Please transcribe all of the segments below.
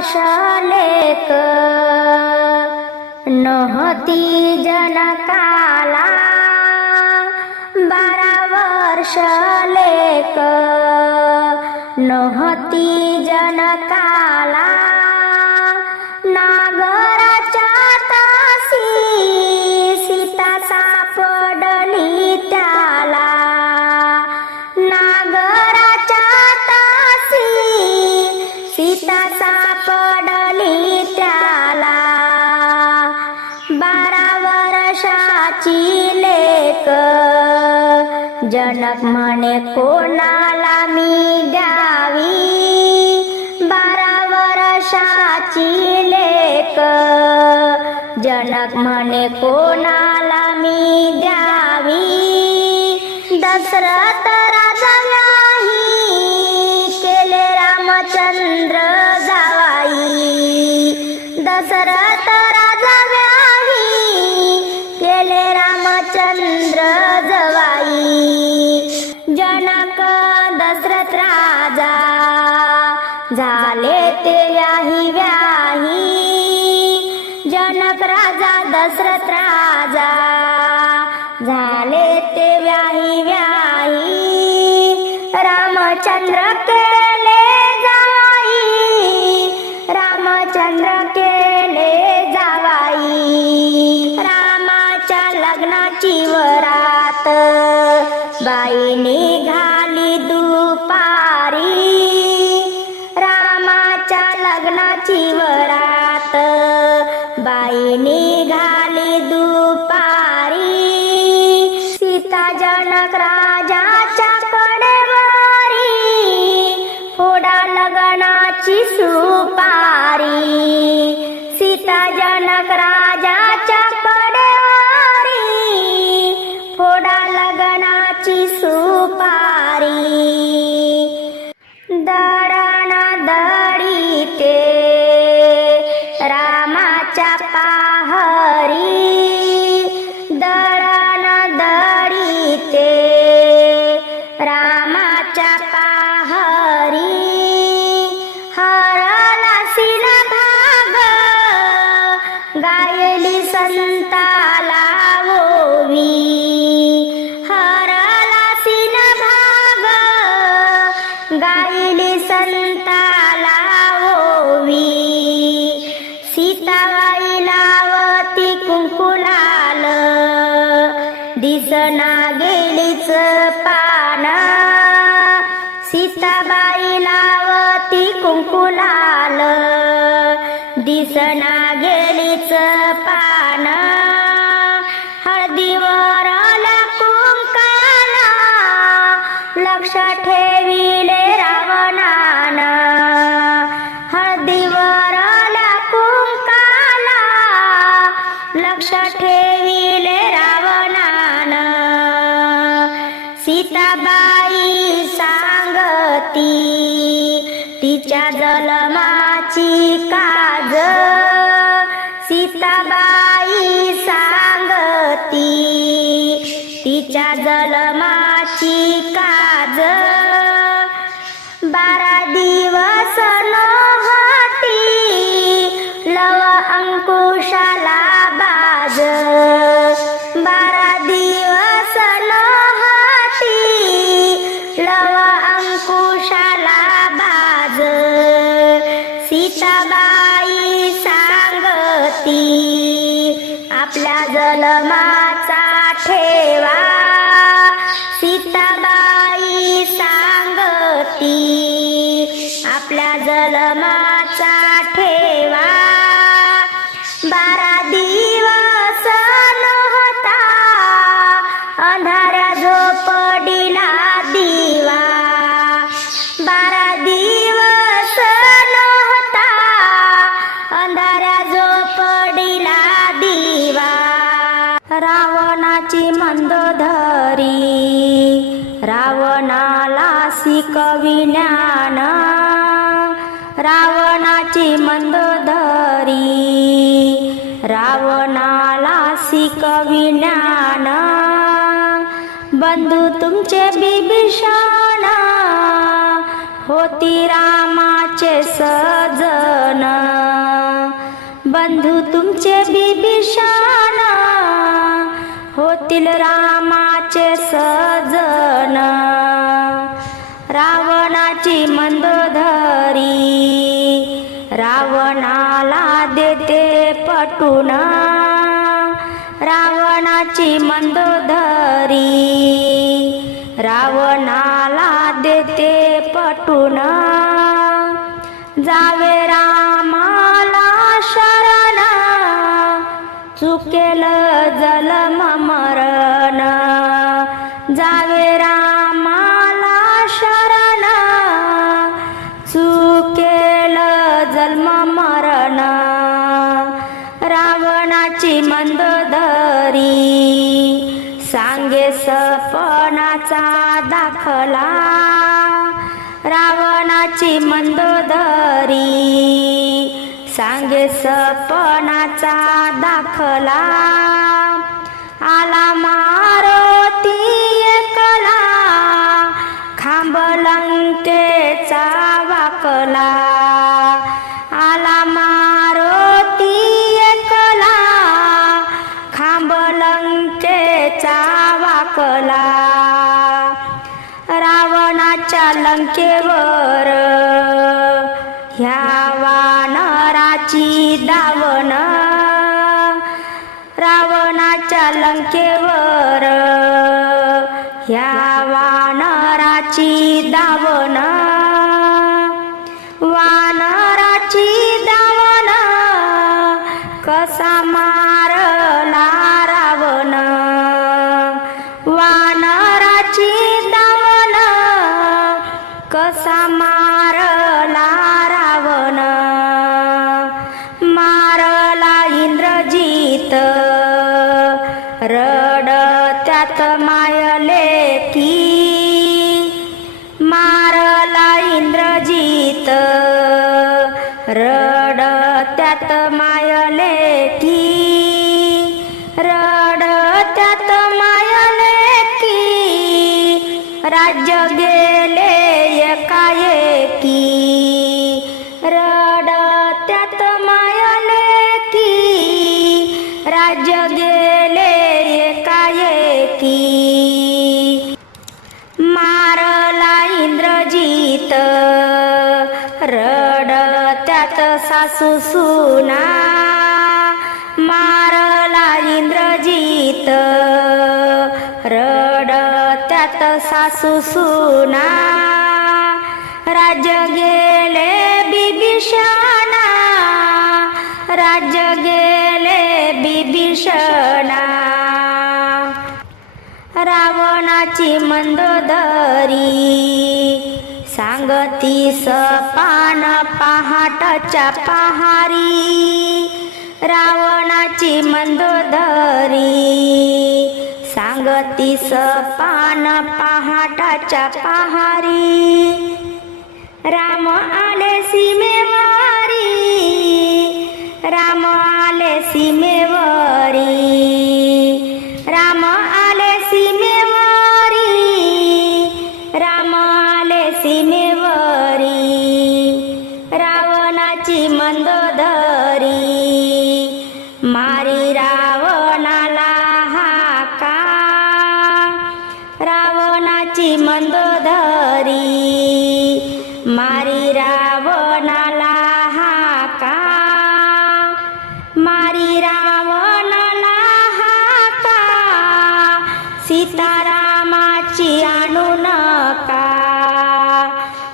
वर्ष लेक नहती जनकाला 12 वर्ष लेक नहती जनकाला नागराच्या तासी सीता सापडली त्याला नागराच्या तासी सीता सापडली त्याला 12 वर्षाची लेक जनक म्हणे कोणाला मी द्यावी 12 वर्षाची लेक जनक म्हणे कोणाला मी द्यावी दशरथ राजा व्याही केले रामचंद्र जावाई दशरथ राजा व्याही केले रामचंद्र जावाई जनक दशरथ राजा झाले ते व्याही जनक राजा दशरथ राजा झाले ते व्याही रामचंद्र केले जावाई रामचंद्र केले जावाई रामाच्या लग्नाची वरात बाई निघाली दुपारी रामाच्या लग्नाची वरात बाई निघाली दुपारी सीता जनक राजाच्या कडेवारी फोडा लग्नाची सुपारी सीता जनक राजाच्या कडेवारी फोडा लग्नाची सुपारी दडाना दडी ते रामाच्या पाहरी दडाना दडी ते रामाच्या पाहरी हरला सिन भाग गायली संताला ओवी हरला सिन भाग गायली संताला ओवी सीताबाई लावती कुंकुलाल दिसना गेलीच पान सीताबाई लावती कुंकुलाल दिसना गेलीच पान हळदीवर कुंकाला लक्ष ठेविले रावणान हळदीवर कुंकाला लक्ष ठेविले रावणान सीताबाई सांगती तिच्या जन्माची काज सीताबाई सांगती तिच्या जन्माची काज 12 दिवस नव्हती लव अंकुशाला बाज 12 दिवस नव्हती लव अंकुशाला बाज सीताबाई सांगती आपल्या जन्माचा ठेवा सीताबाई सांगती आपल्या जन्माचा ठेवा 12 दिवस नव्हता अंधाऱ्या झोपडीला दिवा 12 दिवस नव्हता अंधाऱ्या झोपडीला दिवा रावणाची मंदोदरी रावणाला शिकविज्ञान रावणाची मंदोदरी रावणाला शिकविज्ञान बंधू तुमचे बिभीषण होती रामाचे सजन मंदोदरी रावणाला देते पटून रावणाची मंदोदरी रावणाला देते पटून जावे रामाला शरण चुकेल जन्म मरण जावे रामाला शरण चुकेल जन्म मरण रावणाची मंदोदरी सांगे सपनाचा दाखला रावणाची मंदोदरी सांगे सपनाचा दाखला आला मारुती एकला खांब लंकेचा वाकला आला मारुती एकला खांब लंकेचा वाकला रावणाच्या लंकेवर ह्या वानराची दावण रावणाच्या लंकेवर ह्या वानराची दावण वानराची दावण कसा मारला रावण वानराची दावण कसा मारला रावण मारला इंद्रजित रडत्यात मायले की मारला इंद्रजित रडत्यात मायले की रडत्यात मायले की राज्य गेले एकाएकी रडत्यात मायले की राज्य गेले एकाएकी मारला इंद्रजित रडत्यात सासू सुना मारला इंद्रजित रडत्यात सासू सुना राज्य गेले बिभीषणा राज्य गेले बिभीषणा रावणाची मंदोदरी सांगती सपान पहाटच्या पहारी रावणाची मंदोदरी सांगती सपान पहाटाच्या पहारी राम आले सीमेवारी राम आले सीमेवारी राम आले सीमेवारी राम आले सीमेवारी रावणाची मंदोदरी मारी रावणाला हाका रावणाची मंदोदरी मारी रावणाला हाका मारी रावणाला हाका सीतारामाची आणू नका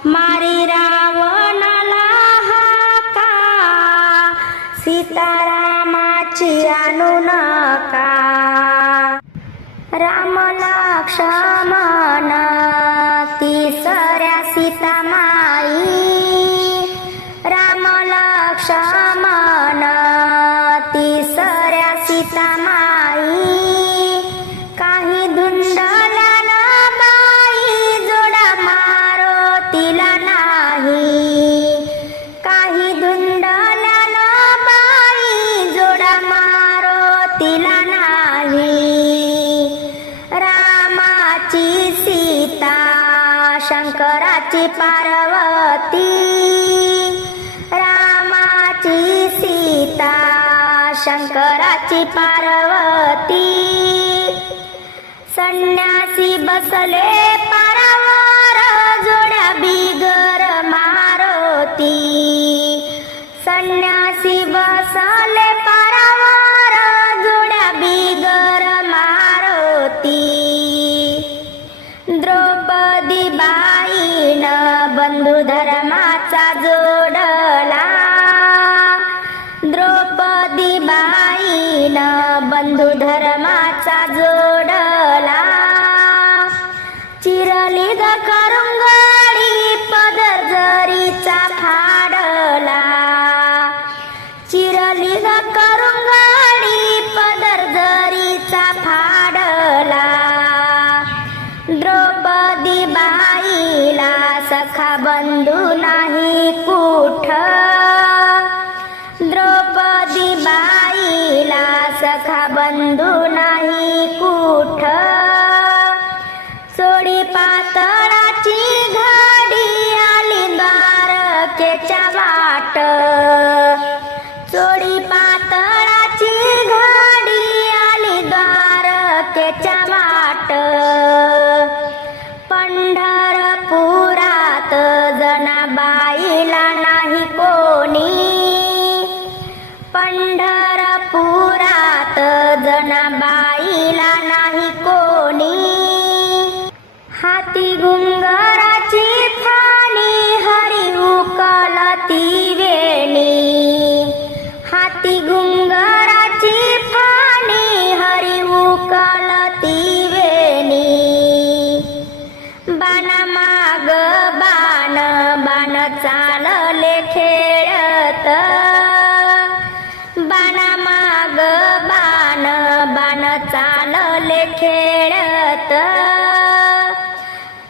मारी रावणाला हाका सीतारामाची आणू नका राम लक्ष्मण तिसऱ्या सीतामाई राम लक्ष्मण तिसऱ्या सीतामाई काही धुंडल्यान बाई जोडा मारुतीला नाही काही धुंडल्यान बाई जोडा मारुतीला नाही रामाची सीता शंकराची पार्वती रामाची सीता शंकराची पार्वती संन्यासी बसले पारावर जोड्या बिगर धर्माचा जोडला. द्रौपदी बाईनं बंधू धर्माचा जोडला. चिरली ग करुंगडी पदर जरीचा फाडला. चिरली ग करुंगडी पदर जरीचा फाडला. द्रौपदी बाईला सखा बंधू नाही कुठ. द्रौपदी बाईला सखा बंधू नाही कुठ. सोडी पातळाची घडी आली द्वारकेच्या वाट. सोडी पातळाची घडी आली द्वारकेच्या वाट. पंढरपुरात जनाबाईला नाही कोणी. पंढरपुरात जनाबाईला नाही कोणी. हाती गुंगराची फाणी हरी उकलती वेणी. हाती गुंगराची फाणी हरी उकलती वेणी. बाणा माग बाण बाण चालले खेळत. बाणा माग बाण बाण चालले खेळत.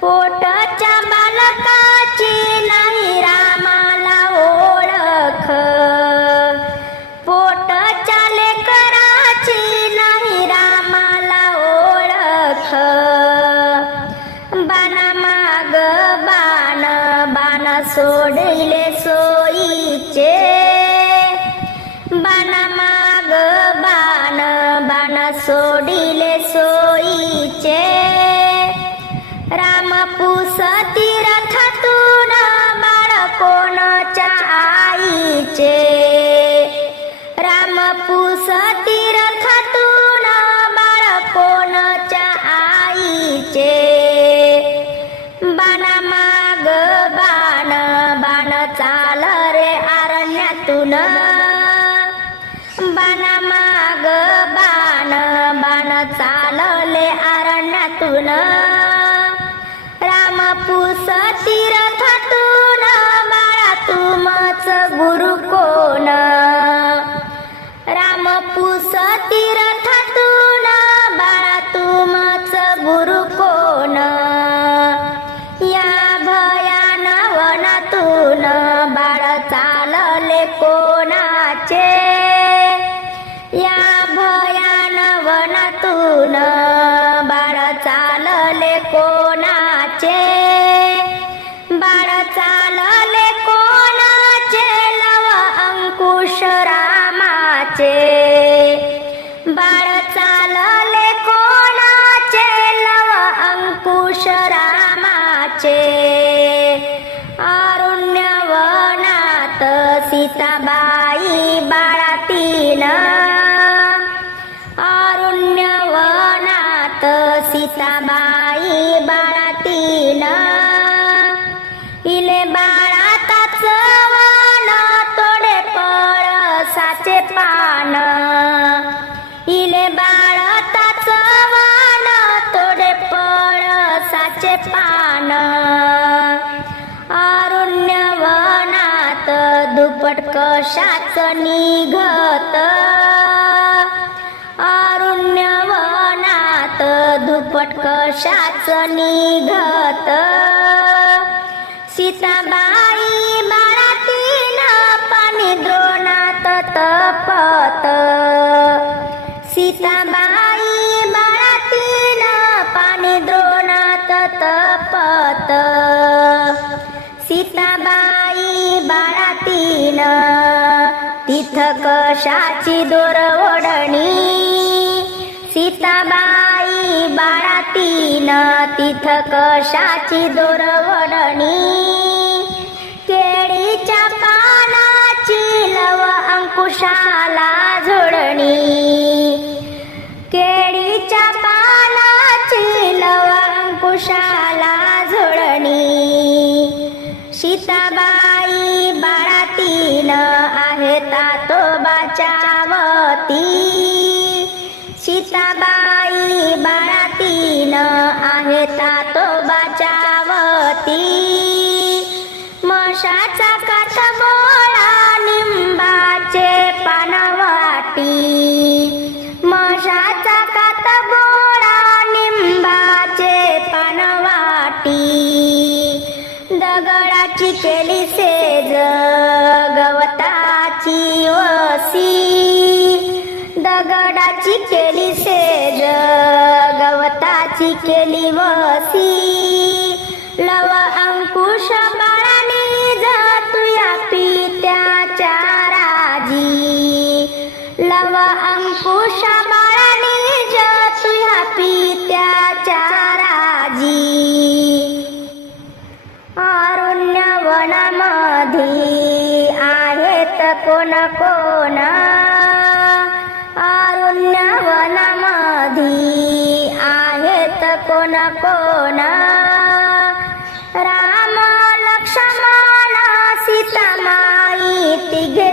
पोटच्या बालकाची नाही रामाला ओळख. पोटच्या लेकराची नाही रामाला ओळख. बाणा माग बाण बाण सोडिले सोयीचे. बाणा माग बाण बाण सोडिले सोयीचे. रामपूस तीर्थातून बाळ कोणाच्या आईचे. रामपूस तीर्थातून बाळ कोणाच्या आईचे. बाणा माग बाण बाण चाल रे अरण्यातून. बाणा माग बाण बाण चालले अरण्यातून. रामपूस तीर्थातून बाळा तुमच गुरु कोण. रामपूस तीर्थातून बाळा तुमच गुरु कोण. या भयान वनातून बाळ चालले कोणाचे. या भयान वनातून बाळ चालले कोणाचे. बाळ चालले कोणाचे लव अंकुश रामाचे. बाळ चालले कोणाचे लव अंकुश रामाचे. अरण्यवनात सीताबाई बाळातीन. अरण्यवनात सीताबाई बाळातीन. इले बाळाताच वन तोडे पळसाचे पान. इले बाळाताच वन तोडे पळसाचे पान. अरण्यवनात दुपट कशाच निघत. अरण्यवनात दुपट कशाच निघत. सीताबाई बाळातीन पाणी द्रोणात तपत. सीताबाई बाळातीन पाणी द्रोणात तपत. सीताबाई बाळातीन तिथ कशाची दोर ओढणी. सीताबाई बाळातीन तिथ कशाची दोर ओढणी. केळीच्या पानाची लव अंकुशाला झोडणी. केळीच्या पानाची लव अंकुशाला झोडणी. सीताबाई सीताबाई बाळा तीन आहे तातोबाच्यावती मशाचा कातबोळा निंबाचे पानवाटी मशाचा कातबोळा निंबाचे पानवाटी दगडाची केली सेज गवताची वसी दगडाची केली सेज गवताची केली वसी लव अंकुश बाळाने जातुया पित्याच्या राजी लव अंकुश बाळाने जातुया पित्याच्या राजी अरण्य वनामध्ये आहेत कोण कोण अरण्य वनामध्ये आहेत कोण कोण राम लक्ष्मण सीतामाई तिघे